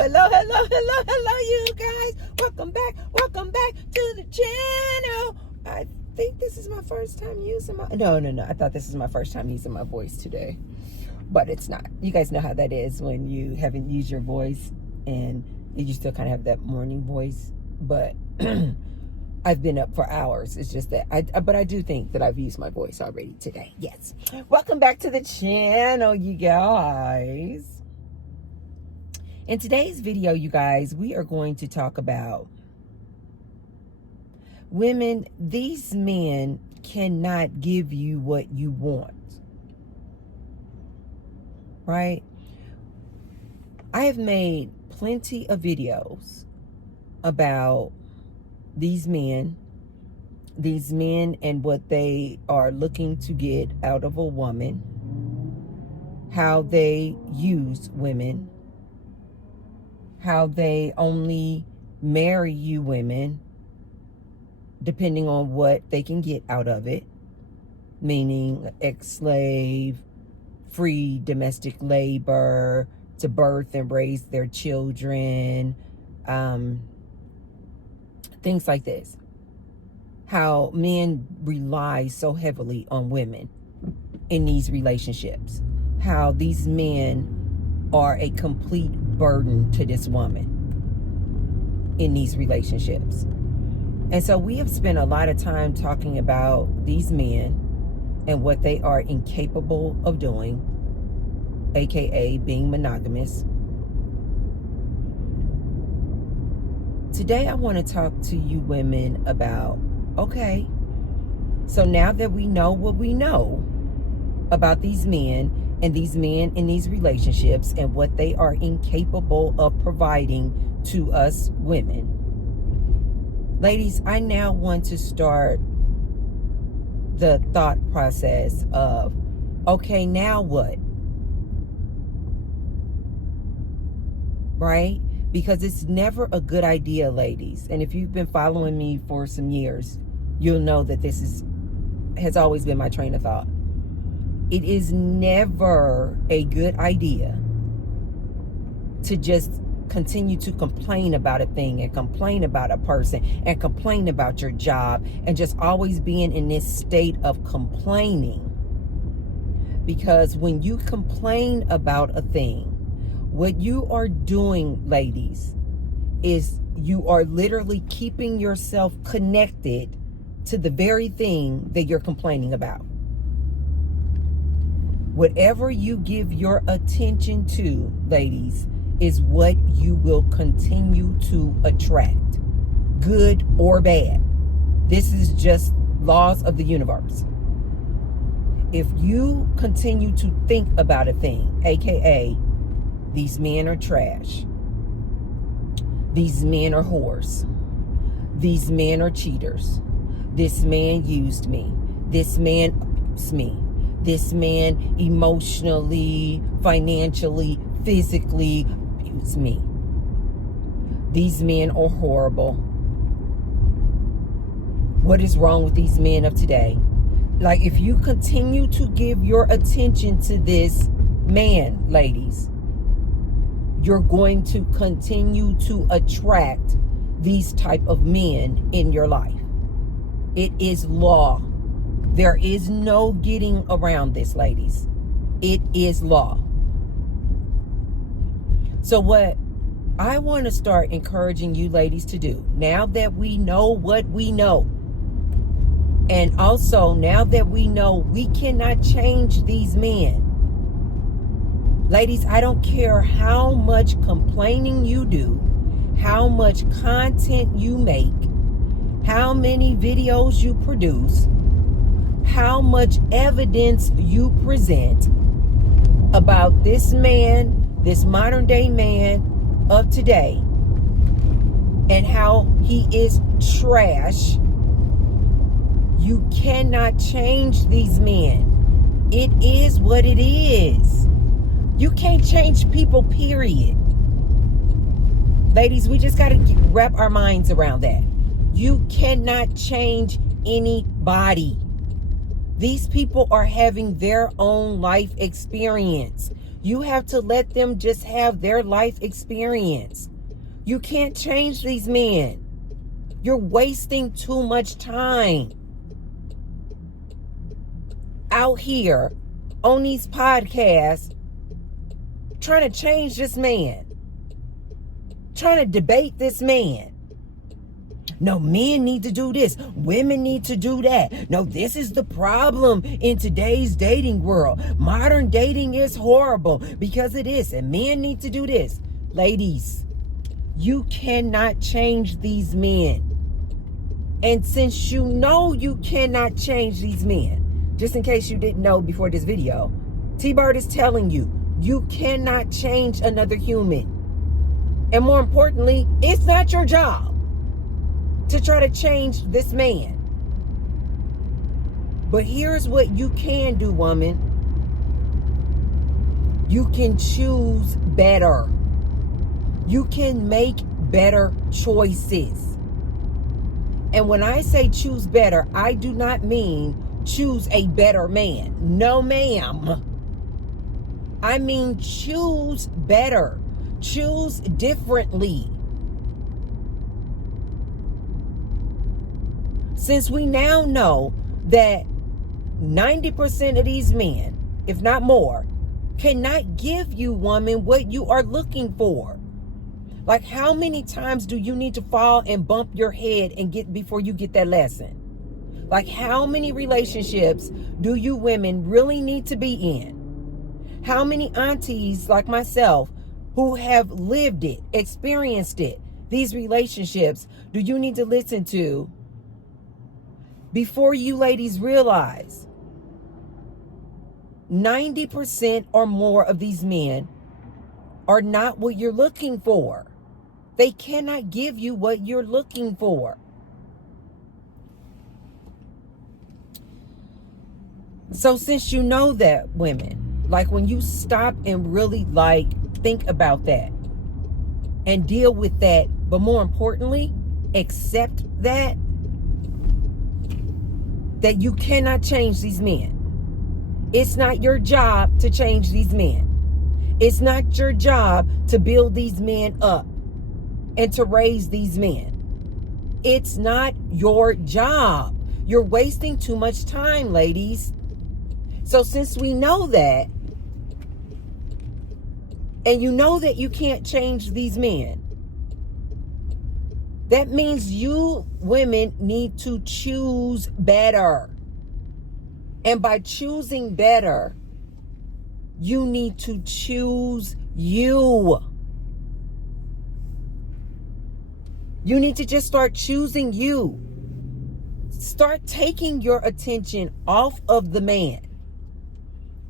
Hello, you guys. Welcome back to the channel. I think this is my first time using my, no. I thought this is my first time using my voice today, but it's not. You guys know how that is when you haven't used your voice and you still kind of have that morning voice, but I've been up for hours. It's just that but I do think that I've used my voice already today. Yes. Welcome back to the channel, you guys. In today's video, you guys, we are going to talk about women. These men cannot give you what you want, right? I have made plenty of videos about these men and what they are looking to get out of a woman, how they use women, how they only marry you women depending on what they can get out of it, meaning ex-slave, free domestic labor to birth and raise their children, things like this. How men rely so heavily on women in these relationships, how these men are a complete burden to this woman in these relationships. And so we have spent a lot of time talking about these men and what they are incapable of doing, aka being monogamous. Today I want to talk to you women about, okay, so now that we know what we know about these men and these men in these relationships and what they are incapable of providing to us women, ladies, I now want to start the thought process of, okay, now what? Right? Because it's never a good idea, ladies. And if you've been following me for some years, you'll know that this has always been my train of thought. It is never a good idea to just continue to complain about a thing and complain about a person and complain about your job and just always being in this state of complaining. Because when you complain about a thing, what you are doing, ladies, is you are literally keeping yourself connected to the very thing that you're complaining about. Whatever you give your attention to, ladies, is what you will continue to attract, good or bad. This is just laws of the universe. If you continue to think about a thing, aka these men are trash, these men are whores, these men are cheaters, this man used me, this man abused me, this man emotionally, financially, physically abused me, these men are horrible. What is wrong with these men of today? Like, if you continue to give your attention to this man, ladies, you're going to continue to attract these type of men in your life. It is law. There is no getting around this, ladies. It is law. So what I want to start encouraging you ladies to do, now that we know what we know, and also now that we know we cannot change these men, ladies, I don't care how much complaining you do, how much content you make, how many videos you produce, how much evidence you present about this man, this modern day man of today, and how he is trash. You cannot change these men. It is what it is. You can't change people, period. Ladies, we just got to wrap our minds around that. You cannot change anybody. These people are having their own life experience. You have to let them just have their life experience. You can't change these men. You're wasting too much time out here on these podcasts trying to change this man, trying to debate this man. No, men need to do this. Women need to do that. No, this is the problem in today's dating world. Modern dating is horrible because it is. And men need to do this. Ladies, you cannot change these men. And since you know you cannot change these men, just in case you didn't know before this video, T-Bird is telling you, you cannot change another human. And more importantly, it's not your job to try to change this man. But here's what you can do, woman. You can choose better. You can make better choices. And when I say choose better, I do not mean choose a better man. No, ma'am. I mean choose better. Choose differently. Since we now know that 90% of these men, if not more, cannot give you, woman, what you are looking for. Like, how many times do you need to fall and bump your head and get before you get that lesson? Like, how many relationships do you women really need to be in? How many aunties like myself who have lived it, experienced it, these relationships, do you need to listen to before you ladies realize 90% or more of these men are not what you're looking for? They cannot give you what you're looking for. So since you know that, women, like, when you stop and really think about that and deal with that, but more importantly, accept that you cannot change these men. It's not your job to change these men. It's not your job to build these men up and to raise these men. It's not your job. You're wasting too much time, ladies. So since we know that, and you know that you can't change these men, that means you women need to choose better. And by choosing better, you need to choose you. You need to just start choosing you. Start taking your attention off of the man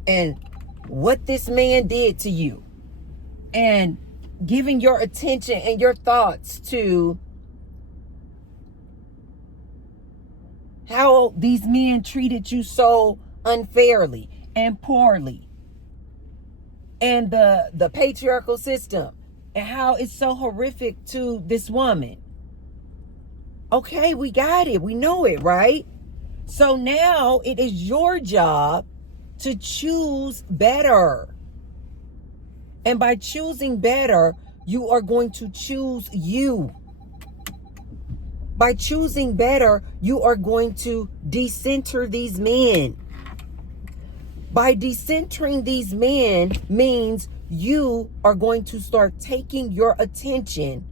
and what this man did to you, and giving your attention and your thoughts to how these men treated you so unfairly and poorly, and the patriarchal system, and how it's so horrific to this woman. Okay, we got it. We know it, right? So now it is your job to choose better. And by choosing better, you are going to choose you. By choosing better, you are going to decenter these men. By decentering these men means you are going to start taking your attention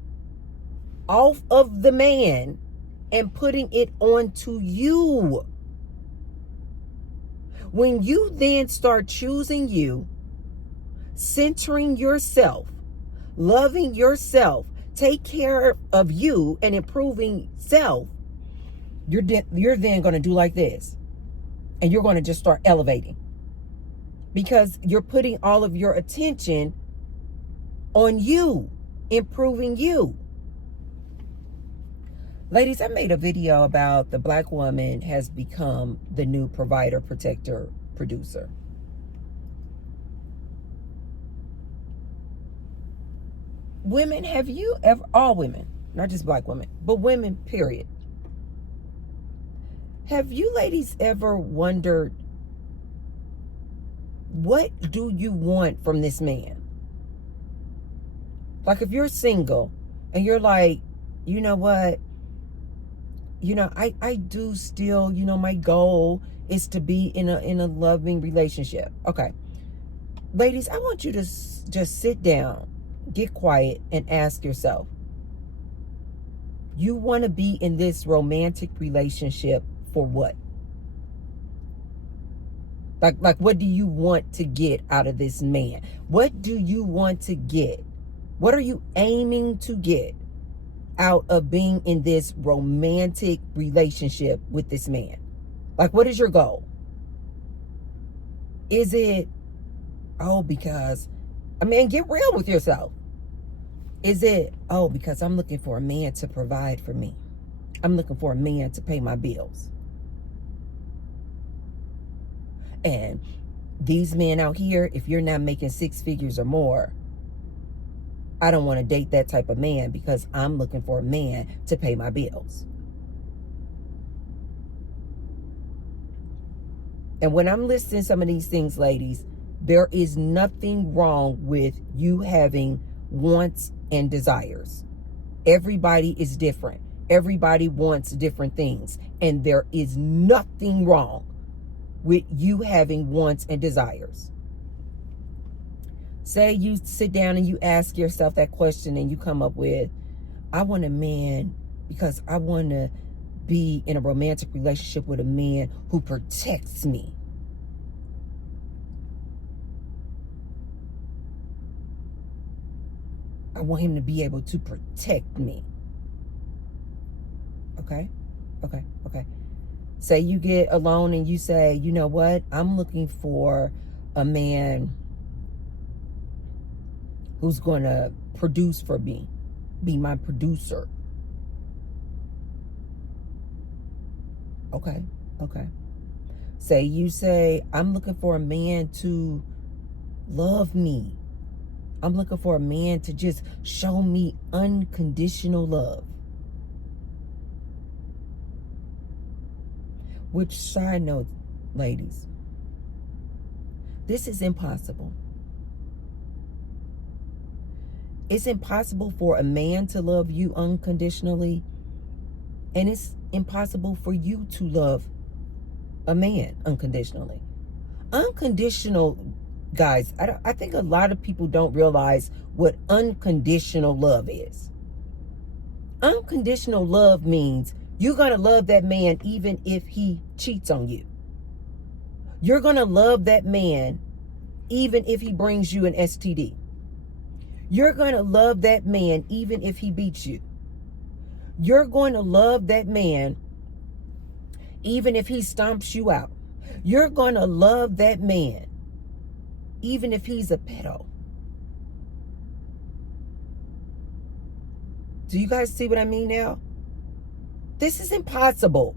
off of the man and putting it onto you. When you then start choosing you, centering yourself, loving yourself, take care of you and improving self, you're then going to do like this. And you're going to just start elevating. Because you're putting all of your attention on you, improving you. Ladies, I made a video about the black woman has become the new provider, protector, producer. Women, have you ever, all women, not just black women, but women, period. Have you ladies ever wondered What do you want from this man? Like, if you're single and you're like, you know what? I do still, my goal is to be in a loving relationship. Okay. Ladies, I want you to just sit down, get quiet, and ask yourself, you want to be in this romantic relationship for what? Like, what do you want to get out of this man? What do you want to get? What are you aiming to get out of being in this romantic relationship with this man? Like, what is your goal? Is it, because, get real with yourself. Is it, because I'm looking for a man to provide for me. I'm looking for a man to pay my bills. And these men out here, if you're not making 6 figures or more, I don't want to date that type of man because I'm looking for a man to pay my bills. And when I'm listing some of these things, ladies, there is nothing wrong with you having wants and desires. Everybody is different. Everybody wants different things. And there is nothing wrong with you having wants and desires. Say you sit down and you ask yourself that question and you come up with, I want a man because I want to be in a romantic relationship with a man who protects me. I want him to be able to protect me. Okay? Say you get alone and you say, you know what? I'm looking for a man who's going to produce for me, be my producer. Okay. Say, I'm looking for a man to love me. I'm looking for a man to just show me unconditional love. Which, side note, ladies, this is impossible. It's impossible for a man to love you unconditionally, and it's impossible for you to love a man unconditionally. Unconditional, guys, I think a lot of people don't realize what unconditional love is. Unconditional love means you're going to love that man even if he cheats on you. You're going to love that man even if he brings you an STD. You're going to love that man even if he beats you. You're going to love that man even if he stomps you out. You're going to love that man even if he's a pedo. Do you guys see what I mean now? This is impossible.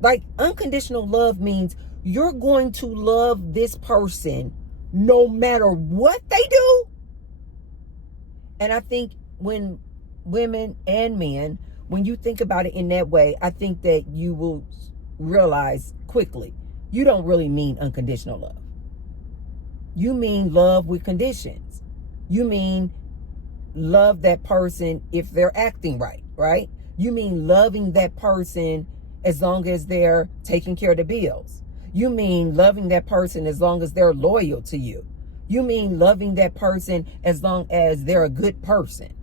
Like, unconditional love means you're going to love this person no matter what they do. And I think when women and men, when you think about it in that way, I think that you will realize quickly, you don't really mean unconditional love. You mean love with conditions. You mean love that person if they're acting right, right? You mean loving that person as long as they're taking care of the bills. You mean loving that person as long as they're loyal to you. You mean loving that person as long as they're a good person.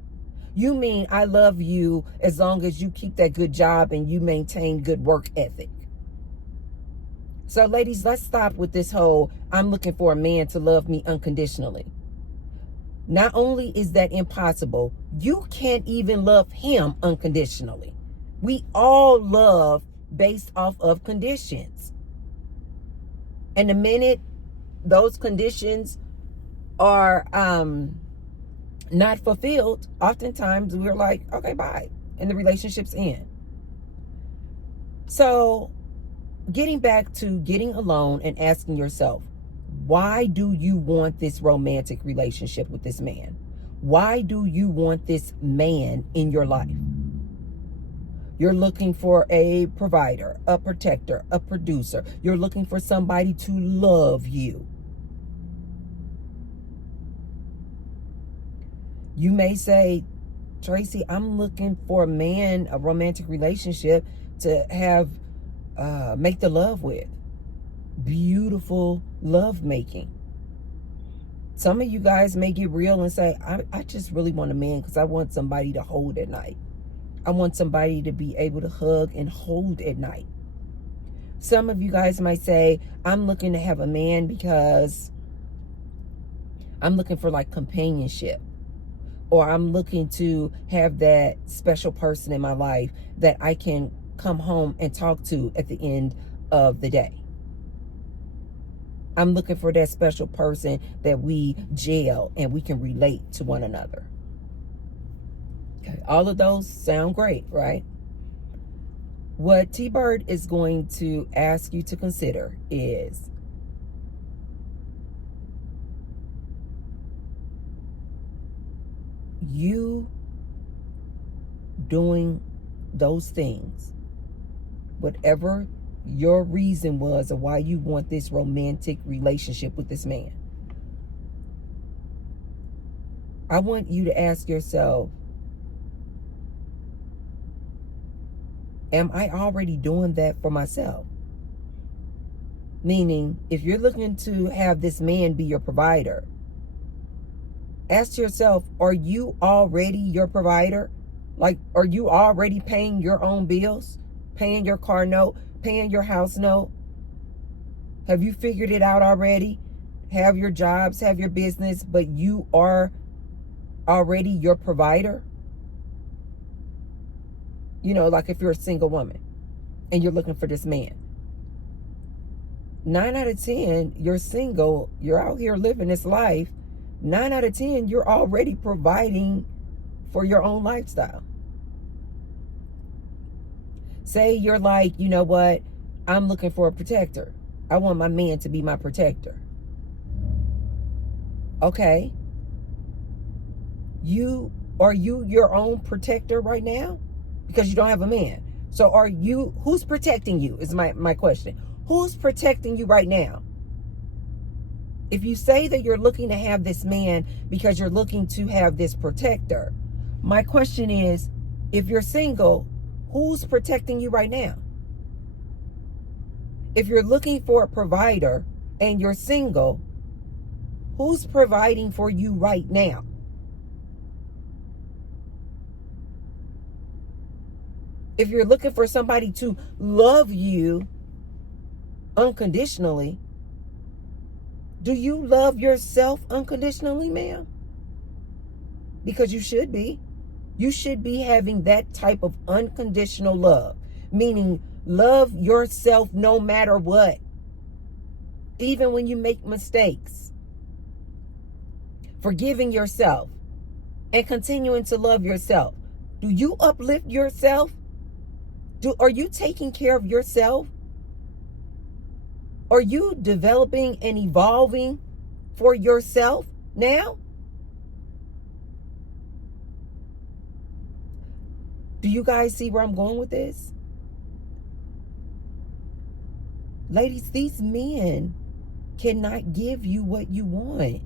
You mean I love you as long as you keep that good job and you maintain good work ethic. So ladies, let's stop with this whole, I'm looking for a man to love me unconditionally. Not only is that impossible, you can't even love him unconditionally. We all love based off of conditions. And the minute those conditions are not fulfilled, oftentimes we're like, okay, bye. And the relationship's end. So getting back to getting alone and asking yourself, why do you want this romantic relationship with this man? Why do you want this man in your life? You're looking for a provider, a protector, a producer. You're looking for somebody to love you. You may say, Tracy, I'm looking for a man, a romantic relationship to have, make the love with. Beautiful love making. Some of you guys may get real and say, I just really want a man because I want somebody to hold at night. I want somebody to be able to hug and hold at night. Some of you guys might say, I'm looking to have a man because I'm looking for like companionship. Or I'm looking to have that special person in my life that I can come home and talk to at the end of the day. I'm looking for that special person that we gel and we can relate to one another. Okay. All of those sound great, right? What T-Bird is going to ask you to consider is, you doing those things, whatever your reason was of why you want this romantic relationship with this man. I want you to ask yourself, am I already doing that for myself? Meaning, if you're looking to have this man be your provider, ask yourself, are you already your provider? Like, are you already paying your own bills? Paying your car note? Paying your house note? Have you figured it out already? Have your jobs, have your business, but you are already your provider? You know, like if you're a single woman and you're looking for this man. 9 out of 10, you're single, you're out here living this life. 9 out of 10, you're already providing for your own lifestyle. Say you're like, you know what? I'm looking for a protector. I want my man to be my protector. Okay. Are you your own protector right now? Because you don't have a man. So who's protecting you is my question. Who's protecting you right now? If you say that you're looking to have this man because you're looking to have this protector, my question is, if you're single, who's protecting you right now? If you're looking for a provider and you're single, who's providing for you right now? If you're looking for somebody to love you unconditionally, do you love yourself unconditionally, ma'am? Because you should be. You should be having that type of unconditional love, meaning love yourself no matter what, even when you make mistakes. Forgiving yourself and continuing to love yourself. Do you uplift yourself? Are you taking care of yourself? Are you developing and evolving for yourself now? Do you guys see where I'm going with this? Ladies, these men cannot give you what you want.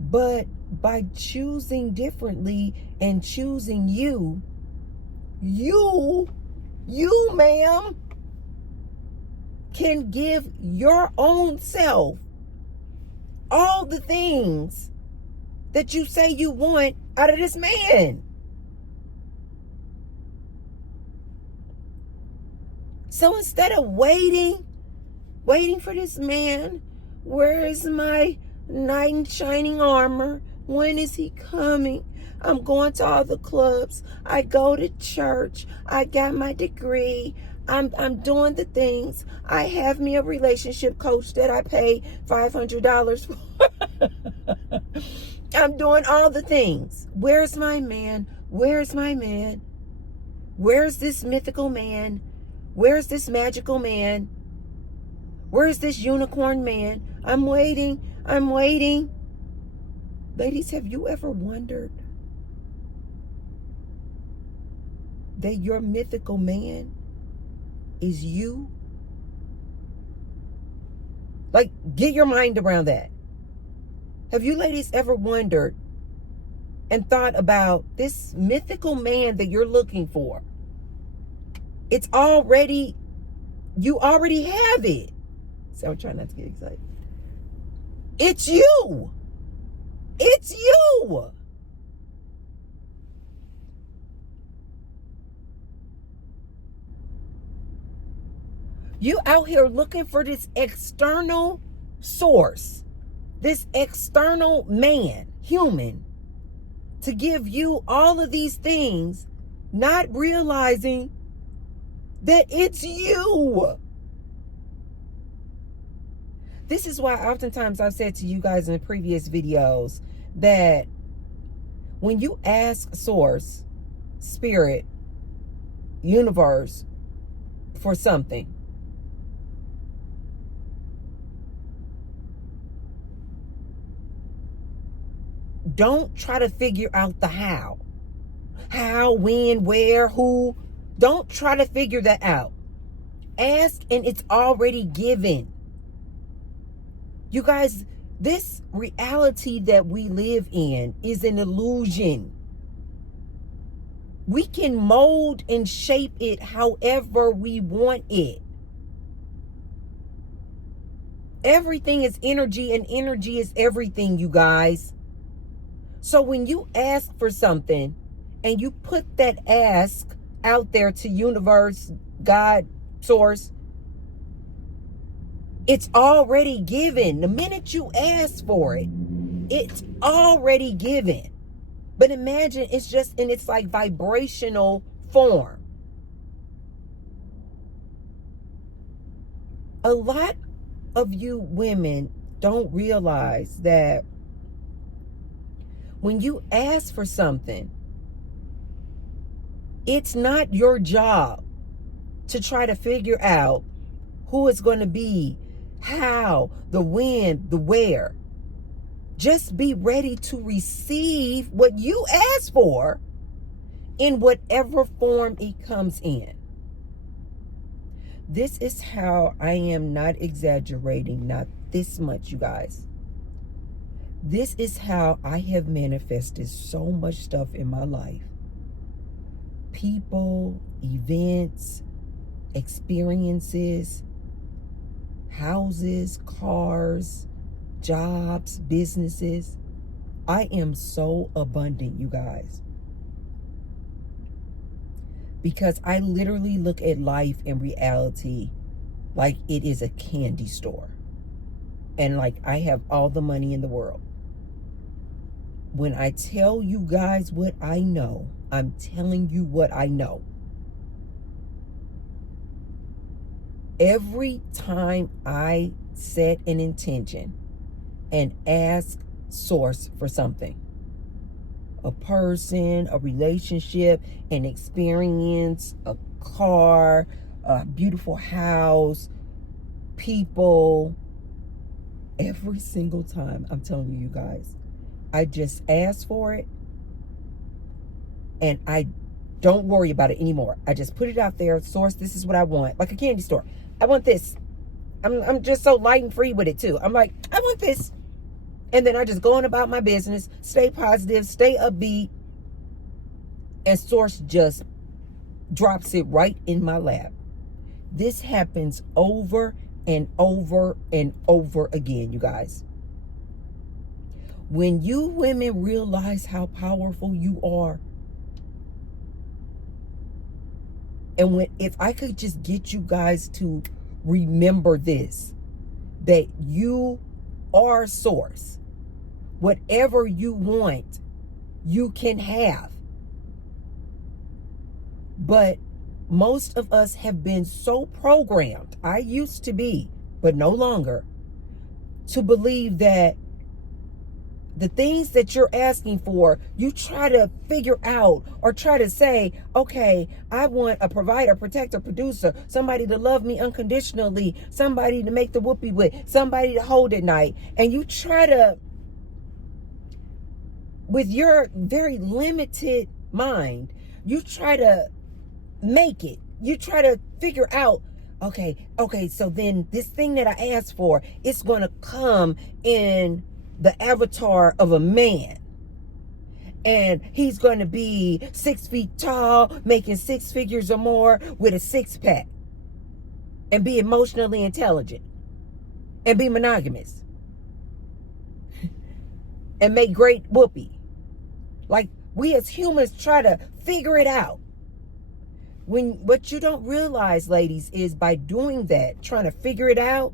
But by choosing differently and choosing you, ma'am, can give your own self all the things that you say you want out of this man. So instead of waiting for this man, where is my knight in shining armor? When is he coming? I'm going to all the clubs. I go to church. I got my degree. I'm doing the things. I have me a relationship coach that I pay $500 for. I'm doing all the things. Where's my man? Where's my man? Where's this mythical man? Where's this magical man? Where's this unicorn man? I'm waiting. I'm waiting. Ladies, have you ever wondered that your mythical man is you? Like, get your mind around that. Have you ladies ever wondered and thought about this mythical man that you're looking for? It's already, you already have it. So I'm trying not to get excited. It's you. It's you. You out here looking for this external source, this external man, human, to give you all of these things, not realizing that it's you. This is why oftentimes I've said to you guys in previous videos that when you ask source, spirit, universe for something, don't try to figure out the how. How, when, where, who. Don't try to figure that out. Ask and it's already given. You guys, this reality that we live in is an illusion. We can mold and shape it however we want it. Everything is energy and energy is everything, you guys. So when you ask for something and you put that ask out there to universe, God, source, it's already given. The minute you ask for it, it's already given. But imagine it's just in its like vibrational form. A lot of you women don't realize that when you ask for something, it's not your job to try to figure out who it's going to be, how, the when, the where. Just be ready to receive what you ask for in whatever form it comes in. This is how I am not exaggerating, not this much, you guys. This is how I have manifested so much stuff in my life. People, events, experiences, houses, cars, jobs, businesses. I am so abundant, you guys. Because I literally look at life and reality like it is a candy store. And like I have all the money in the world. When I tell you guys what I know, I'm telling you what I know. Every time I set an intention and ask source for something, a person, a relationship, an experience, a car, a beautiful house, people, every single time, I'm telling you guys, I just ask for it and I don't worry about it anymore. I just put it out there. Source, this is what I want. Like a candy store. I want this. I'm just so light and free with it too. I'm like, I want this. And then I just go on about my business, stay positive, stay upbeat. And source just drops it right in my lap. This happens over and over and over again, you guys. When you women realize how powerful you are, and if I could just get you guys to remember this, that you are source. Whatever you want, you can have. But most of us have been so programmed, I used to be, but no longer, to believe that the things that you're asking for, you try to figure out or try to say, okay, I want a provider, protector, producer, somebody to love me unconditionally, somebody to make the whoopee with, somebody to hold at night. And you try to, with your very limited mind, you try to make it. You try to figure out, okay, so then this thing that I asked for, it's going to come in the avatar of a man. And he's going to be 6 feet tall, making 6 figures or more with a 6-pack. And be emotionally intelligent. And be monogamous. And make great whoopee. Like, we as humans try to figure it out. What you don't realize, ladies, is by doing that, trying to figure it out,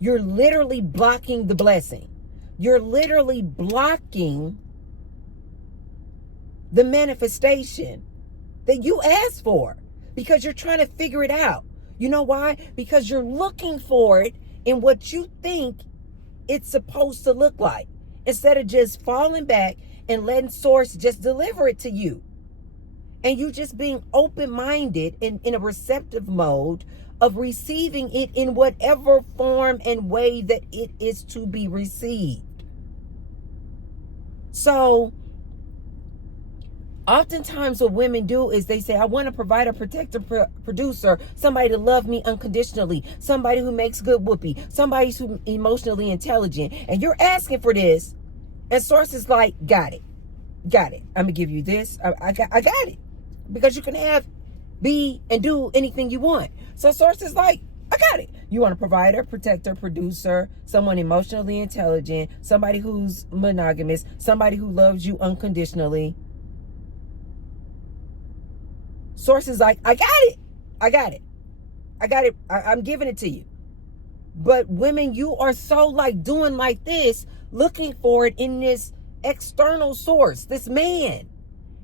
you're literally blocking the blessing. You're literally blocking the manifestation that you asked for because you're trying to figure it out. You know why? Because you're looking for it in what you think it's supposed to look like, instead of just falling back and letting source just deliver it to you. And you just being open-minded in a receptive mode of receiving it in whatever form and way that it is to be received. So oftentimes what women do is they say, I want to provide a protector, producer, somebody to love me unconditionally, somebody who makes good whoopee, somebody who's emotionally intelligent. And you're asking for this. And source is like, got it. I'm going to give you this. I got it. Because you can have, be, and do anything you want. So source is like, I got it. You want a provider, protector, producer, someone emotionally intelligent, somebody who's monogamous, somebody who loves you unconditionally. Source is like, I got it. I'm giving it to you. But women, you are so like doing like this, looking for it in this external source, this man.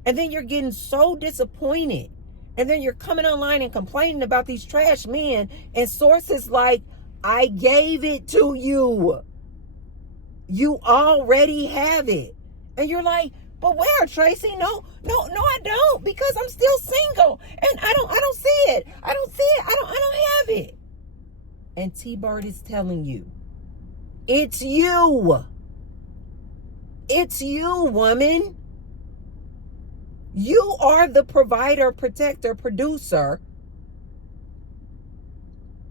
And then you're getting so disappointed. And then you're coming online and complaining about these trash men. And source is like, I gave it to you. You already have it. And you're like, but where, Tracy? No, I don't, because I'm still single. And I don't see it. I don't have it. And T-Bird is telling you, it's you. It's you, woman. You are the provider, protector, producer.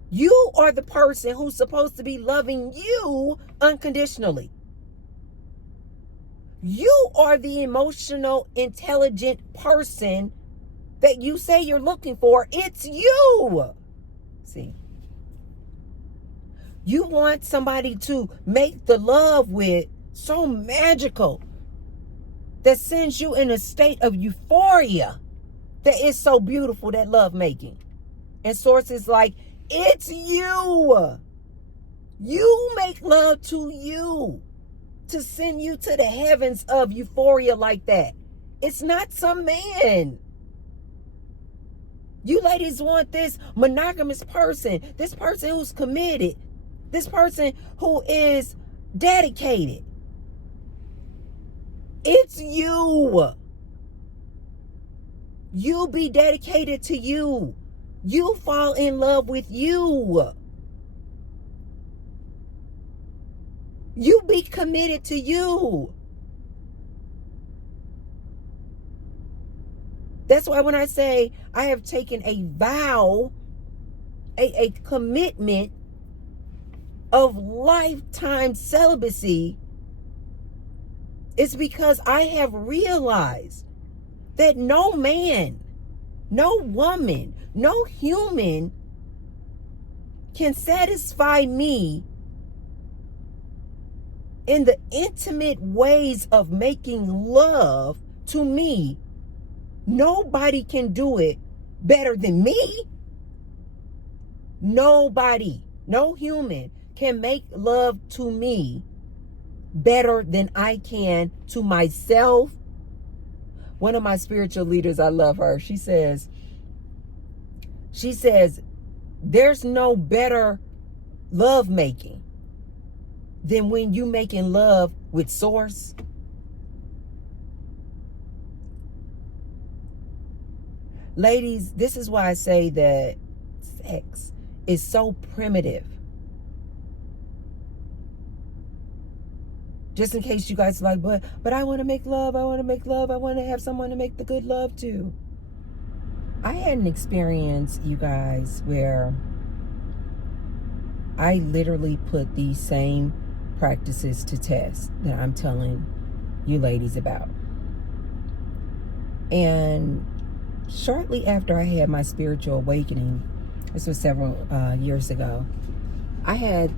You are the person who's supposed to be loving you unconditionally. You are the emotional, intelligent person that you say you're looking for. It's you. See? You want somebody to make the love with so magical, that sends you in a state of euphoria, that is so beautiful, that love making. And source is like, it's you. You make love to you, to send you to the heavens of euphoria like that. It's not some man. You ladies want this monogamous person, this person who's committed, this person who is dedicated. It's you. You be dedicated to you. You fall in love with you. You be committed to you. That's why when I say I have taken a vow, a commitment of lifetime celibacy, it's because I have realized that no man, no woman, no human can satisfy me in the intimate ways of making love to me. Nobody can do it better than me. Nobody, no human can make love to me better than I can to myself. One of my spiritual leaders, I love her. She says, there's no better love making than when you making love with source. Ladies, this is why I say that sex is so primitive. Just in case you guys are like, but I want to make love. I want to have someone to make the good love to. I had an experience, you guys, where I literally put these same practices to test that I'm telling you ladies about. And shortly after I had my spiritual awakening, this was several years ago, I had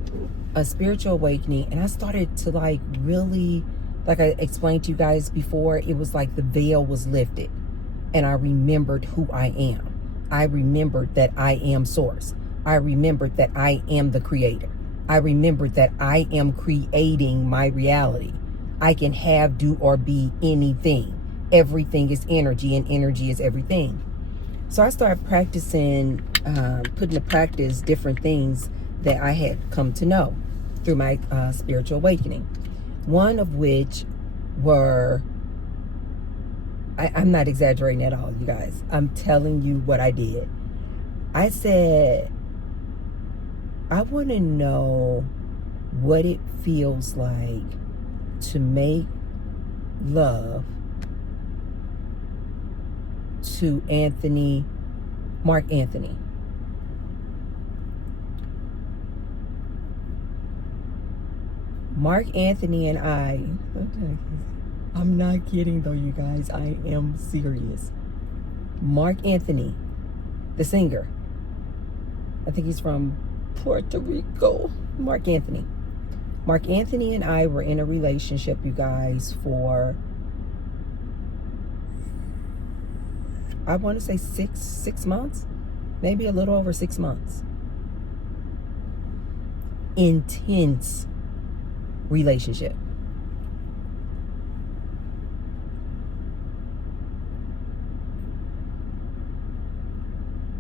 a spiritual awakening, and I started to like really, like I explained to you guys before, it was like the veil was lifted, and I remembered who I am. I remembered that I am source. I remembered that I am the creator. I remembered that I am creating my reality. I can have, do, or be anything. Everything is energy, and energy is everything. So I started practicing, putting to practice different things that I had come to know through my spiritual awakening. One of which were, I'm not exaggerating at all, you guys. I'm telling you what I did. I said, I want to know what it feels like to make love to Mark Anthony. Mark Anthony and I'm not kidding though, you guys. I am serious. Mark Anthony, the singer. I think he's from Puerto Rico. Mark Anthony. Mark Anthony and I were in a relationship, you guys, for, I want to say six months, maybe a little over 6 months. Intense relationship.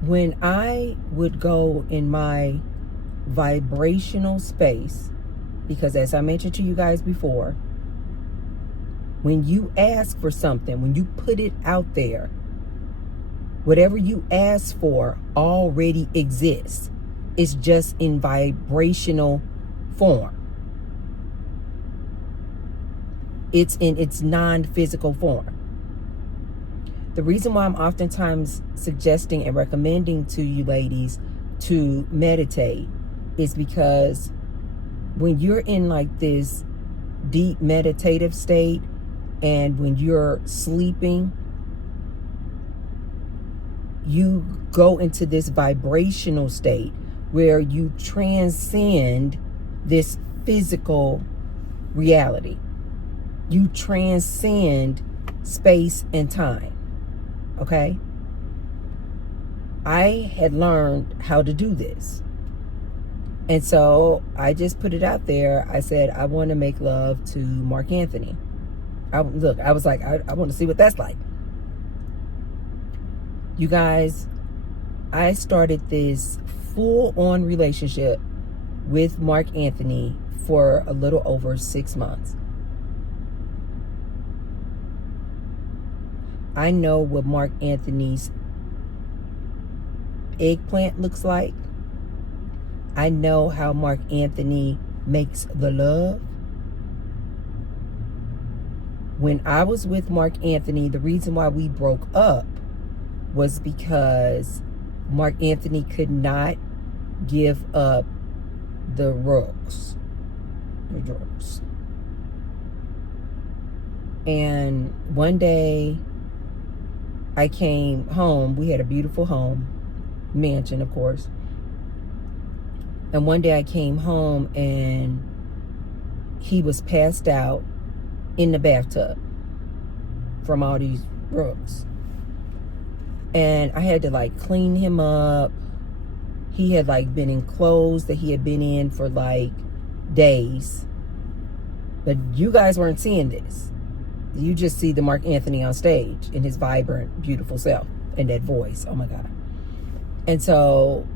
When I would go in my vibrational space, because as I mentioned to you guys before, when you ask for something, when you put it out there, whatever you ask for already exists. It's just in vibrational form. It's in its non-physical form. The reason why I'm oftentimes suggesting and recommending to you ladies to meditate is because when you're in like this deep meditative state, and when you're sleeping, you go into this vibrational state where you transcend this physical reality. You transcend space and time. Okay? I had learned how to do this. And so I just put it out there. I said, I want to make love to Mark Anthony. I was like, I want to see what that's like. You guys, I started this full-on relationship with Mark Anthony for a little over 6 months. I know what Mark Anthony's eggplant looks like. I know how Mark Anthony makes the love. When I was with Mark Anthony, the reason why we broke up was because Mark Anthony could not give up the drugs. And one day I came home. We had a beautiful home, mansion, of course. And one day I came home and he was passed out in the bathtub from all these drugs. And I had to like clean him up. He had like been in clothes that he had been in for like days. But you guys weren't seeing this. You just see the Mark Anthony on stage in his vibrant, beautiful self and that voice. Oh my God. And so,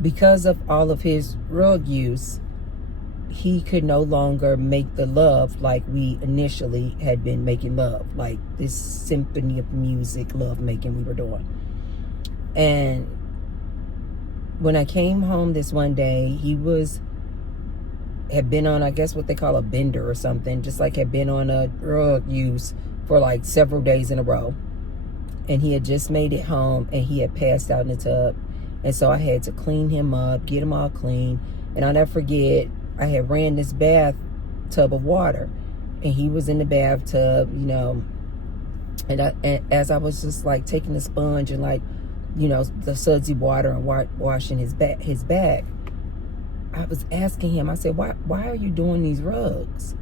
because of all of his drug use, he could no longer make the love like we initially had been making love, like this symphony of music love making we were doing. And when I came home this one day, he had been on, I guess what they call a bender or something, just like had been on a drug use for like several days in a row. And he had just made it home, and he had passed out in the tub. And so I had to clean him up, get him all clean. And I'll never forget, I had ran this bathtub of water, and he was in the bathtub, you know. And as I was just like taking the sponge and like, you know, the sudsy water and washing his back, I was asking him, I said, why are you doing these rugs?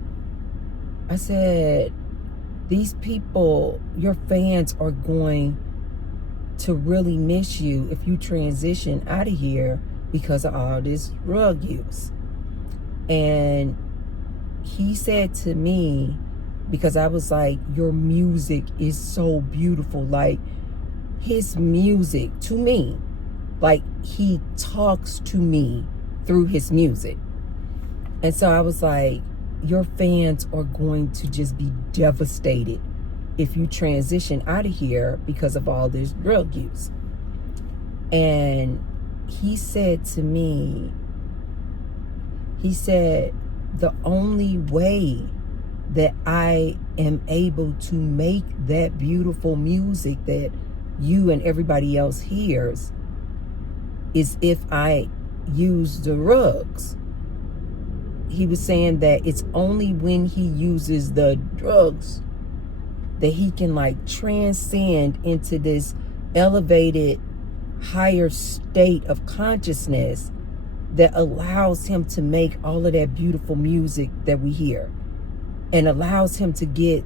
I said, these people, your fans are going to really miss you if you transition out of here because of all this rug use. And he said to me, because I was like, your music is so beautiful. Like, his music to me, like, he talks to me through his music. And so I was like, your fans are going to just be devastated if you transition out of here because of all this drug use. And he said to me, he said, the only way that I am able to make that beautiful music that you and everybody else hears is if I use the rugs. He was saying that it's only when he uses the drugs that he can like transcend into this elevated higher state of consciousness that allows him to make all of that beautiful music that we hear, and allows him to get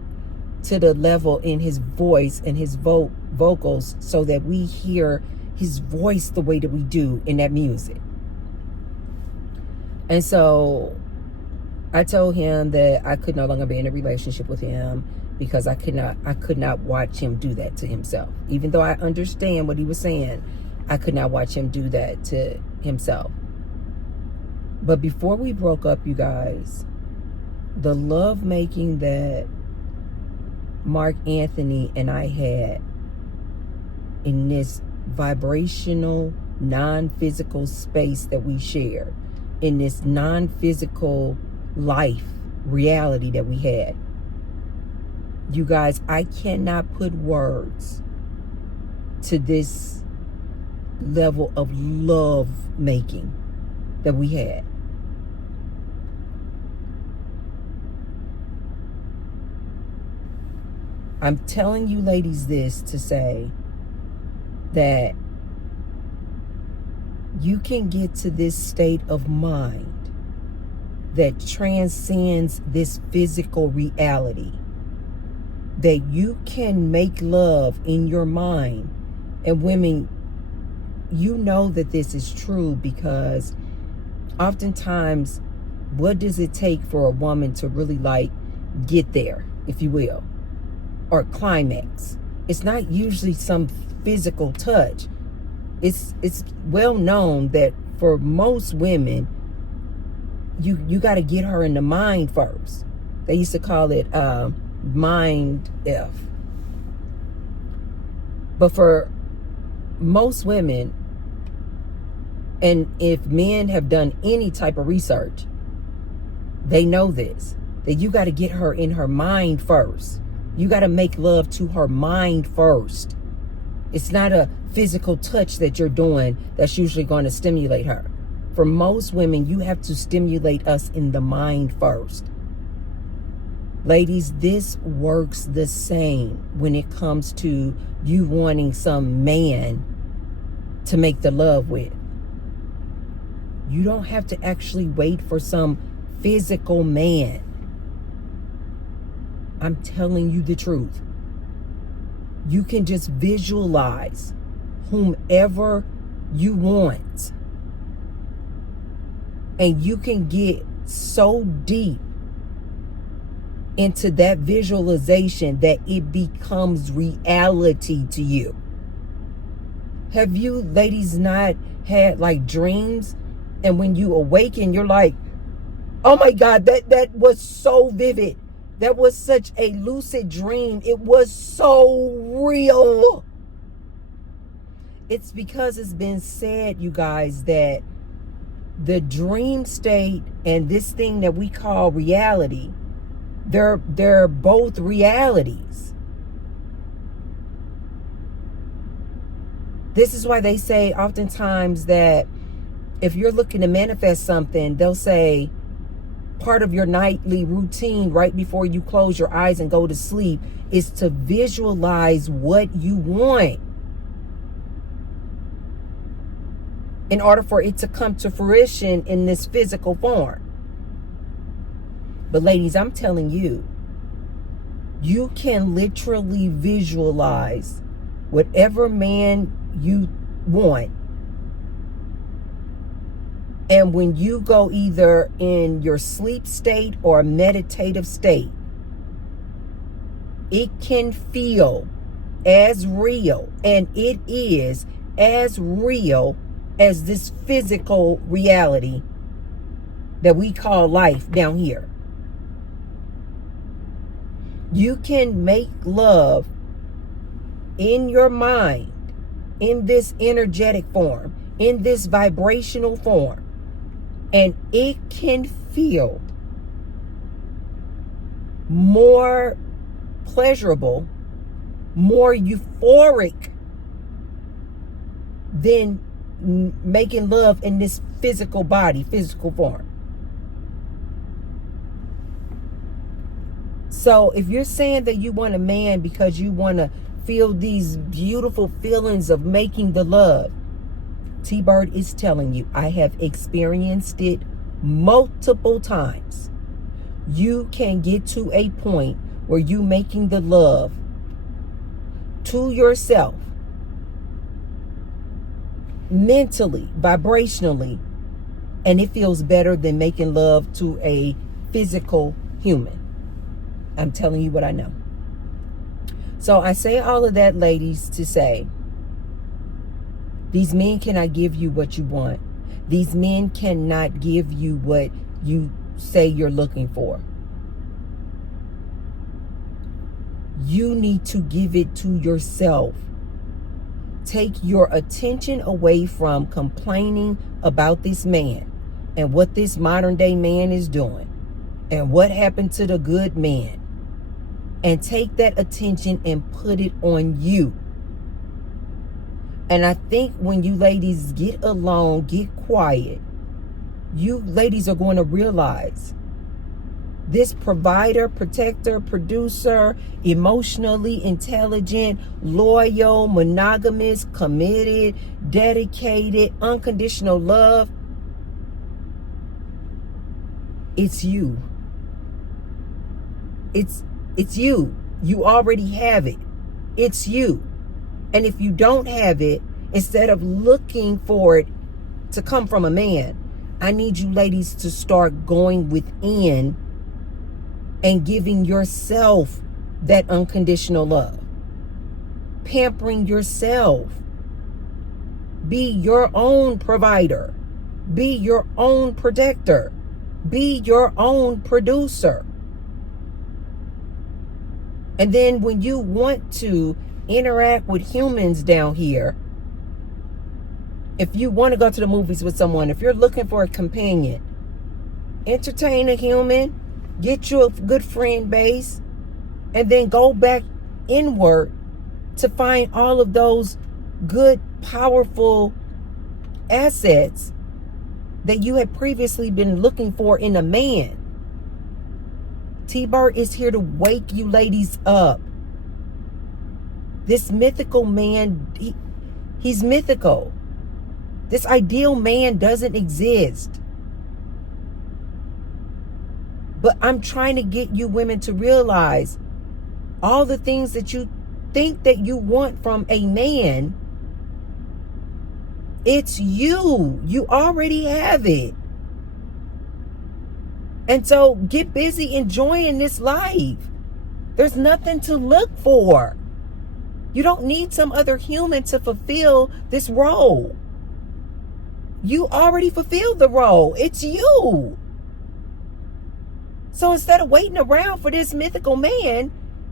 to the level in his voice and his vocals so that we hear his voice the way that we do in that music. And so I told him that I could no longer be in a relationship with him because I could not watch him do that to himself. Even though I understand what he was saying, I could not watch him do that to himself. But before we broke up, you guys, the love making that Mark Anthony and I had in this vibrational, non-physical space that we shared, in this non-physical life reality that we had, you guys, I cannot put words to this level of love making that we had. I'm telling you ladies this to say that you can get to this state of mind that transcends this physical reality, that you can make love in your mind. And women, you know that this is true, because oftentimes, what does it take for a woman to really like get there, if you will, or climax? It's not usually some physical touch. It's well known that for most women, you got to get her in the mind first. They used to call it mind F. But for most women, and if men have done any type of research, they know this, that you got to get her in her mind first. You got to make love to her mind first. It's not a physical touch that you're doing that's usually going to stimulate her. For most women, you have to stimulate us in the mind first. Ladies, this works the same when it comes to you wanting some man to make the love with. You don't have to actually wait for some physical man. I'm telling you the truth. You can just visualize whomever you want. And you can get so deep into that visualization that it becomes reality to you. Have you ladies not had like dreams, and when you awaken, you're like, oh my God, that was so vivid. That was such a lucid dream. It was so real. It's because it's been said, you guys, that the dream state and this thing that we call reality, they're both realities. This is why they say oftentimes that if you're looking to manifest something, they'll say part of your nightly routine right before you close your eyes and go to sleep is to visualize what you want in order for it to come to fruition in this physical form. But ladies, I'm telling you, you can literally visualize whatever man you want. And when you go either in your sleep state or meditative state, it can feel as real, and it is as real as this physical reality that we call life down here. You can make love in your mind, in this energetic form, in this vibrational form, and it can feel more pleasurable, more euphoric than making love in this physical body, physical form. So if you're saying that you want a man because you want to feel these beautiful feelings of making the love, T-Bird is telling you, I have experienced it multiple times. You can get to a point where you making the love to yourself, mentally, vibrationally, and it feels better than making love to a physical human. I'm telling you what I know. So I say all of that, ladies, to say, these men cannot give you what you want. These men cannot give you what you say you're looking for. You need to give it to yourself. Take your attention away from complaining about this man and what this modern day man is doing and what happened to the good man. And take that attention and put it on you. And I think when you ladies get alone, get quiet, you ladies are going to realize this provider, protector, producer, emotionally intelligent, loyal, monogamous, committed, dedicated, unconditional love, it's you. It's you. You already have it. It's you. And if you don't have it, instead of looking for it to come from a man, I need you ladies to start going within and giving yourself that unconditional love. Pampering yourself. Be your own provider. Be your own protector. Be your own producer. And then when you want to interact with humans down here, if you want to go to the movies with someone, if you're looking for a companion, entertain a human, get you a good friend base, and then go back inward to find all of those good, powerful assets that you had previously been looking for in a man. T-Bird is here to wake you ladies up. This mythical man, he's mythical. This ideal man doesn't exist. But I'm trying to get you women to realize all the things that you think that you want from a man, it's you. You already have it. And so get busy enjoying this life. There's nothing to look for. You don't need some other human to fulfill this role. You already fulfilled the role. It's you. So instead of waiting around for this mythical man,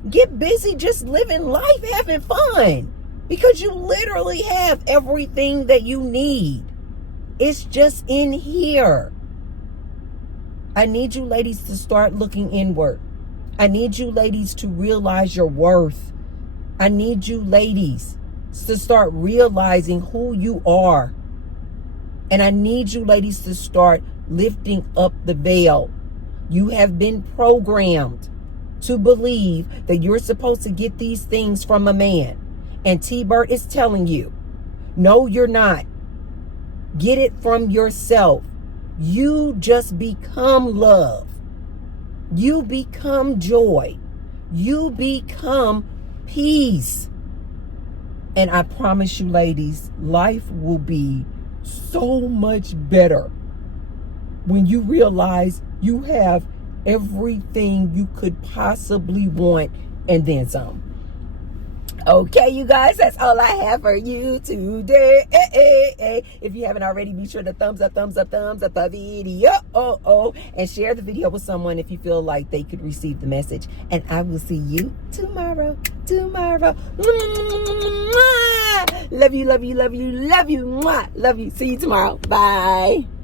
get busy just living life, having fun. Because you literally have everything that you need. It's just in here. I need you ladies to start looking inward. I need you ladies to realize your worth. I need you ladies to start realizing who you are. And I need you ladies to start lifting up the veil. You have been programmed to believe that you're supposed to get these things from a man. And T-Bird is telling you, no, you're not. Get it from yourself. You just become love. You become joy. You become peace. And I promise you, ladies, life will be so much better when you realize you have everything you could possibly want and then some. Okay, you guys, that's all I have for you today. If you haven't already, be sure to thumbs up the video. And share the video with someone if you feel like they could receive the message. And I will see you tomorrow. Love you. Love you. See you tomorrow. Bye.